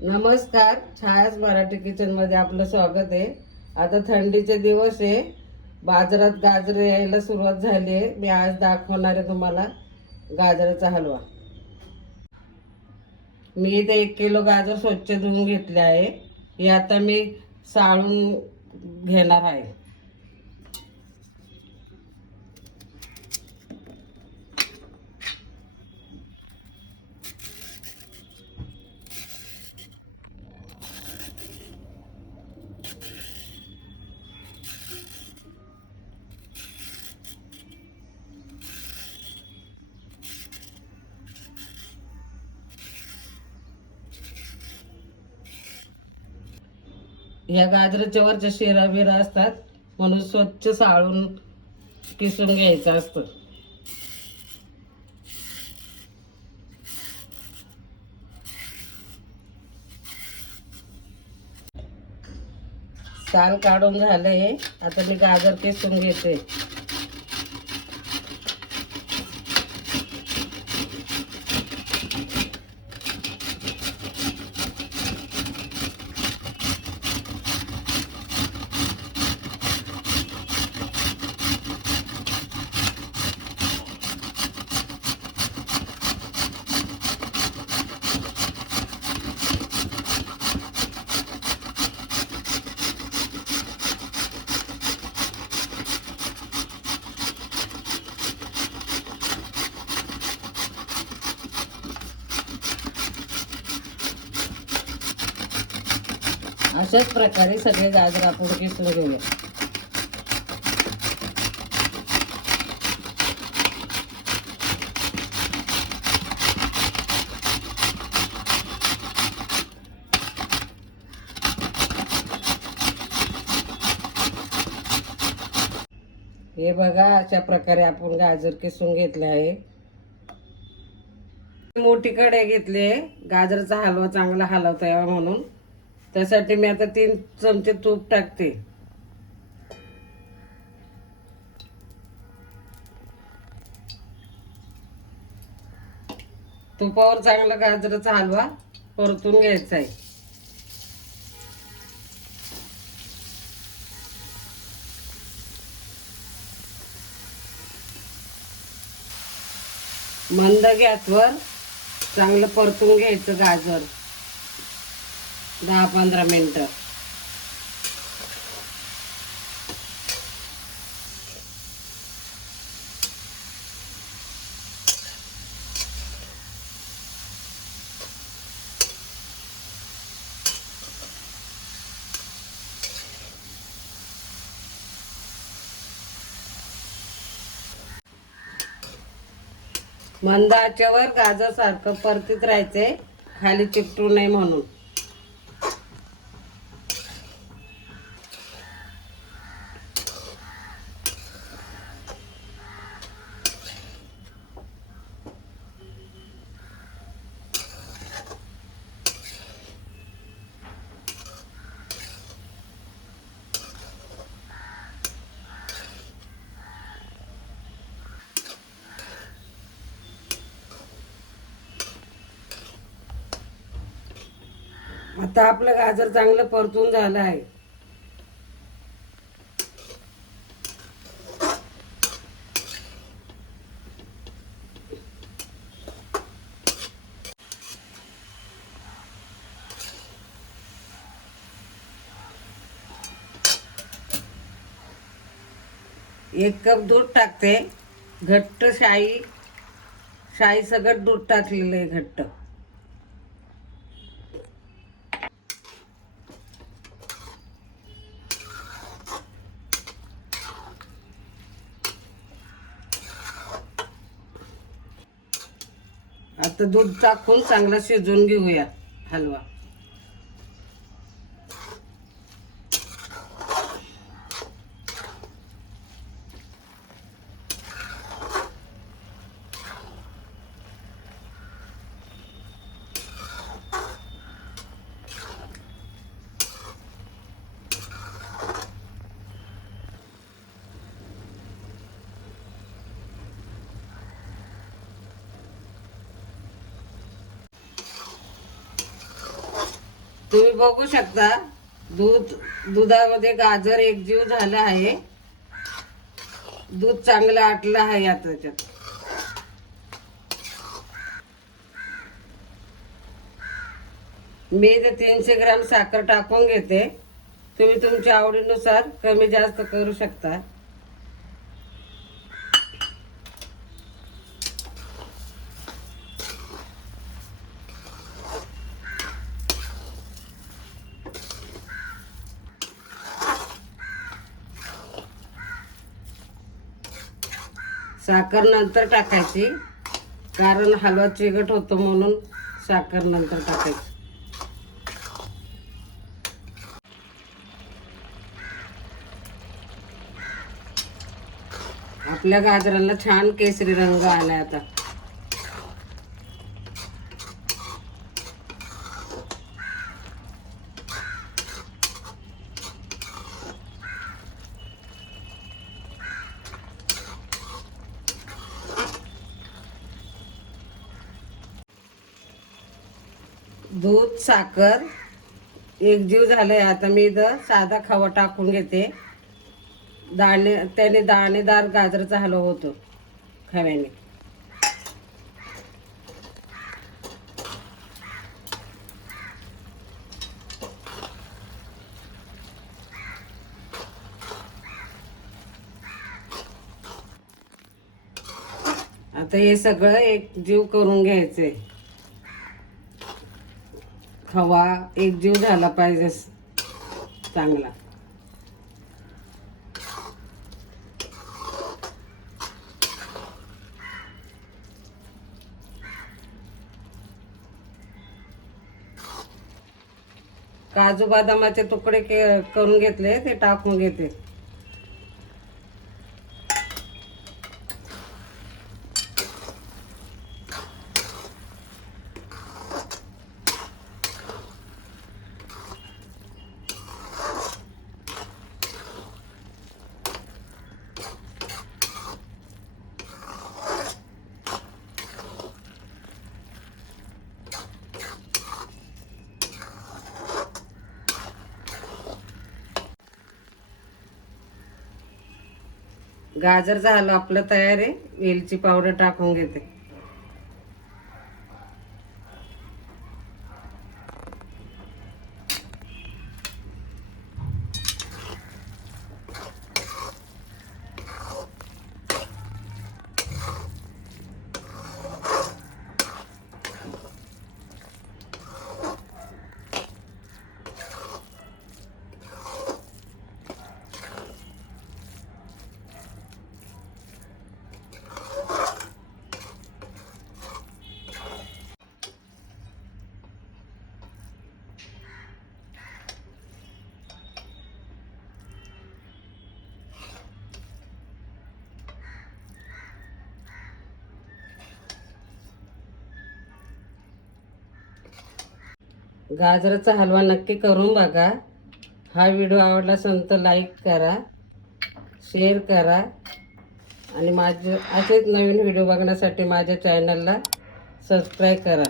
नमस्कार छायाच मराठी किचनमध्ये आपलं स्वागत आहे. आता थंडीचे दिवस आहे. बाजारात गाजर यायला सुरुवात झाली आहे. मी आज दाखवणार आहे तुम्हाला गाजराचा हलवा. मी इथे एक किलो गाजर स्वच्छ धुवून घेतले आहे. हे आता मी साळून घेणार आहे. या गाजराच्या वरच्या शिरा बिरा असतात म्हणून स्वच्छ साळून किसून घ्यायचं असतं. साल काढून झालंय. आता मी गाजर किसून घेते. अशाच प्रकारे सगळे गाजर आपण किसून घेऊया हे बघा अशा प्रकारे आपण गाजर किसून घेतले आहे. मोठी कढई घेतली आहे गाजरचा हलवा चांगला हलवता यावा म्हणून. त्यासाठी मी आता तीन चमचे तूप टाकते. तुपावर चांगला गाजराचा हलवा परतून घ्यायचा आहे. मंद गॅसवर चांगलं परतून घ्यायचं गाजर. दहा पंधरा मिनटं. मंदाच्यावर गाजर सारखं परतीत राहायचंय. खाली चिपटू नये म्हणून. आता आपलं गाजर चांगलं परतून झालं आहे. एक कप दूध टाकते. घट्ट शाई शाई सगळं दूध टाकलेलं आहे घट्ट. आता दूध टाकून चांगला शिजवून घेऊया हलवा. तुम्ही बघू शकता. दूध दुधामध्ये गाजर एकजीव झालं आहे. दूध चांगलं आटलं आहे आता त्याच्यात. मी ते तीनशे ग्राम साखर टाकून घेते. तुम्ही तुमच्या आवडीनुसार कमी जास्त करू शकता. साखर नंतर टाकायची. कारण हलवा चिकट होतो म्हणून साखर नंतर टाकायची. आपल्या गाजराला छान केसरी रंग आलाय आता. साखर. एक जीव झालंय आता मी इथं. साधा खवा टाकून घेते. दाणे त्याने दाणेदार गाजराचा हलवा होतो. खव्याने. आता हे सगळं एक जीव करून घ्यायचंय. खवा एक जीव झाला पाहिजे चांगला. काजू बदामाचे तुकडे के करून घेतले ते टाकून घेते. गाजर झालं आपलं तयार आहे. वेलची पावडर टाकून घेते. गाजराचा हलवा नक्की करून बघा. हा व्हिडिओ आवडला असेल तर लाईक करा शेअर करा. आणि माझे असेच नवीन व्हिडिओ बघण्यासाठी माझ्या चॅनलला सबस्क्राईब करा.